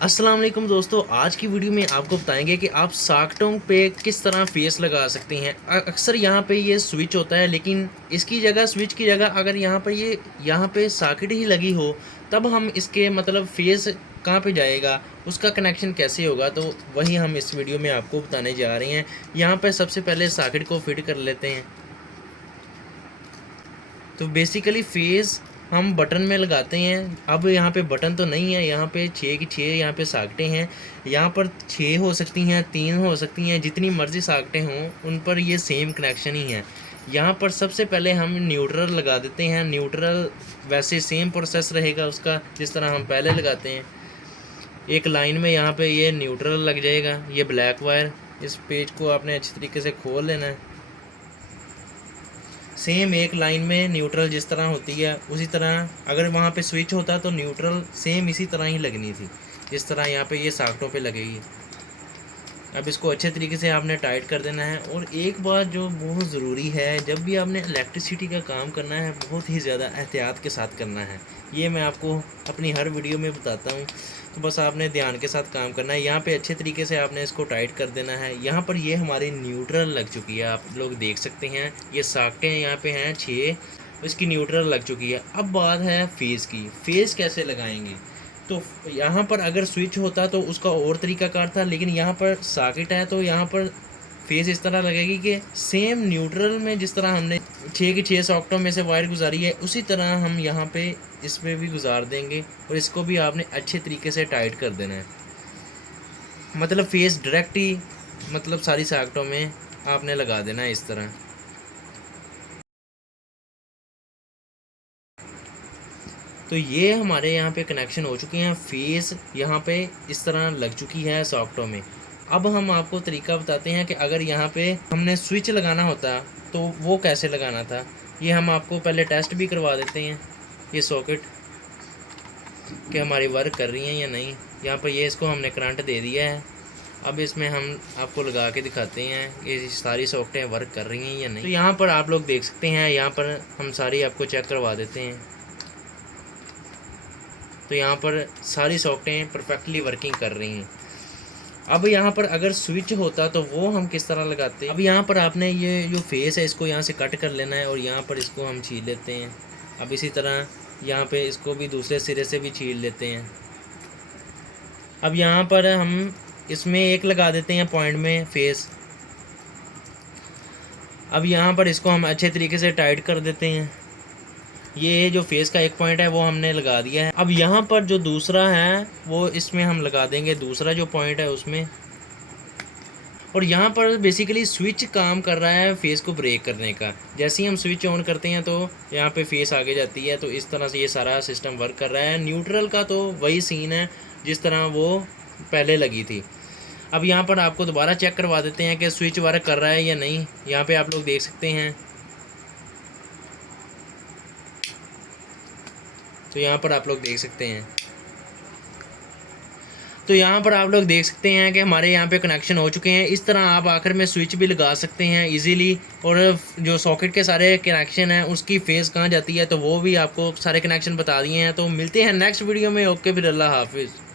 अस्सलाम वालेकुम दोस्तों, आज की वीडियो में आपको बताएंगे कि आप सॉकेटों पे किस तरह फेस लगा सकते हैं। अक्सर यहाँ पे ये स्विच होता है, लेकिन इसकी जगह स्विच की जगह अगर यहाँ पे सॉकेट ही लगी हो, तब हम इसके मतलब फेस कहाँ पे जाएगा, उसका कनेक्शन कैसे होगा, तो वही हम इस वीडियो में आपको बताने जा रहे हैं। यहाँ पे सबसे पहले सॉकेट को फिट कर लेते हैं। तो बेसिकली फेस हम बटन में लगाते हैं। अब यहाँ पे बटन तो नहीं है, यहाँ पे 6 की 6 यहाँ पे साकटें हैं। यहाँ पर 6 हो सकती हैं, 3 हो सकती हैं, जितनी मर्ज़ी साकटें हों उन पर ये सेम कनेक्शन ही है। यहाँ पर सबसे पहले हम न्यूट्रल लगा देते हैं। न्यूट्रल वैसे सेम प्रोसेस रहेगा उसका जिस तरह हम पहले लगाते हैं। एक लाइन में यहाँ पे ये न्यूट्रल लग जाएगा, ये ब्लैक वायर। इस पेज को आपने अच्छी तरीके से खोल लेना है। सेम एक लाइन में न्यूट्रल जिस तरह होती है उसी तरह अगर वहाँ पे स्विच होता तो न्यूट्रल सेम इसी तरह ही लगनी थी, जिस तरह यहाँ पे ये साकटों पे लगेगी। अब इसको अच्छे तरीके से आपने टाइट कर देना है। और एक बात जो बहुत ज़रूरी है, जब भी आपने इलेक्ट्रिसिटी का काम करना है बहुत ही ज़्यादा एहतियात के साथ करना है। ये मैं आपको अपनी हर वीडियो में बताता हूँ, तो बस आपने ध्यान के साथ काम करना है। यहाँ पे अच्छे तरीके से आपने इसको टाइट कर देना है। यहाँ पर ये हमारी न्यूट्रल लग चुकी है, आप लोग देख सकते हैं। ये साकटें यहाँ पे हैं 6, इसकी न्यूट्रल लग चुकी है। अब बात है फेस की, फेस कैसे लगाएंगे। तो यहाँ पर अगर स्विच होता तो उसका और तरीकाकार था, लेकिन यहाँ पर सॉकेट है तो यहाँ पर फेस इस तरह लगेगी कि सेम न्यूट्रल में जिस तरह हमने 6 की 6 सॉकेटों में से वायर गुजारी है उसी तरह हम यहाँ पे इसमें भी गुजार देंगे। और इसको भी आपने अच्छे तरीके से टाइट कर देना है। मतलब फेस डायरेक्ट ही मतलब सारी सॉकेटों में आपने लगा देना है इस तरह। तो ये हमारे यहाँ पे कनेक्शन हो चुके हैं। फेस यहाँ पे इस तरह लग चुकी है सॉकेटों में। अब हम आपको तरीका बताते हैं कि अगर यहाँ पे हमने स्विच लगाना होता तो वो कैसे लगाना था। ये हम आपको पहले टेस्ट भी करवा देते हैं, ये सॉकेट कि हमारी वर्क कर रही हैं या नहीं। यहाँ पर ये इसको हमने करंट दे दिया है। अब इसमें हम आपको लगा के दिखाते हैं कि सारी सॉकेटें वर्क कर रही हैं या नहीं। तो यहाँ पर आप लोग देख सकते हैं, यहाँ पर हम सारी आपको चेक करवा देते हैं। तो यहाँ पर सारी सॉकेटें परफेक्टली वर्किंग कर रही हैं। अब यहाँ पर अगर स्विच होता तो वो हम किस तरह लगाते। अब यहाँ पर आपने ये जो फेस है इसको यहाँ से कट कर लेना है और यहाँ पर इसको हम छील लेते हैं। अब इसी तरह यहाँ पे इसको भी दूसरे सिरे से भी छील लेते हैं। अब यहाँ पर हम इसमें एक लगा देते हैं पॉइंट में फेस। अब यहाँ पर इसको हम अच्छे तरीके से टाइट कर देते हैं। ये जो फेस का एक पॉइंट है वो हमने लगा दिया है। अब यहाँ पर जो दूसरा है वो इसमें हम लगा देंगे, दूसरा जो पॉइंट है उसमें। और यहाँ पर बेसिकली स्विच काम कर रहा है फेस को ब्रेक करने का। जैसे ही हम स्विच ऑन करते हैं तो यहाँ पे फेस आगे जाती है। तो इस तरह से ये सारा सिस्टम वर्क कर रहा है। न्यूट्रल का तो वही सीन है जिस तरह वो पहले लगी थी। अब यहाँ पर आपको दोबारा चेक करवा देते हैं कि स्विच वर्क कर रहा है या नहीं। यहाँ पर आप लोग देख सकते हैं। तो यहाँ पर आप लोग देख सकते हैं कि हमारे यहाँ पे कनेक्शन हो चुके हैं। इस तरह आप आखिर में स्विच भी लगा सकते हैं इजीली। और जो सॉकेट के सारे कनेक्शन हैं उसकी फेस कहाँ जाती है तो वो भी आपको सारे कनेक्शन बता दिए हैं। तो मिलते हैं नेक्स्ट वीडियो में। ओके, फिर अल्लाह हाफिज़।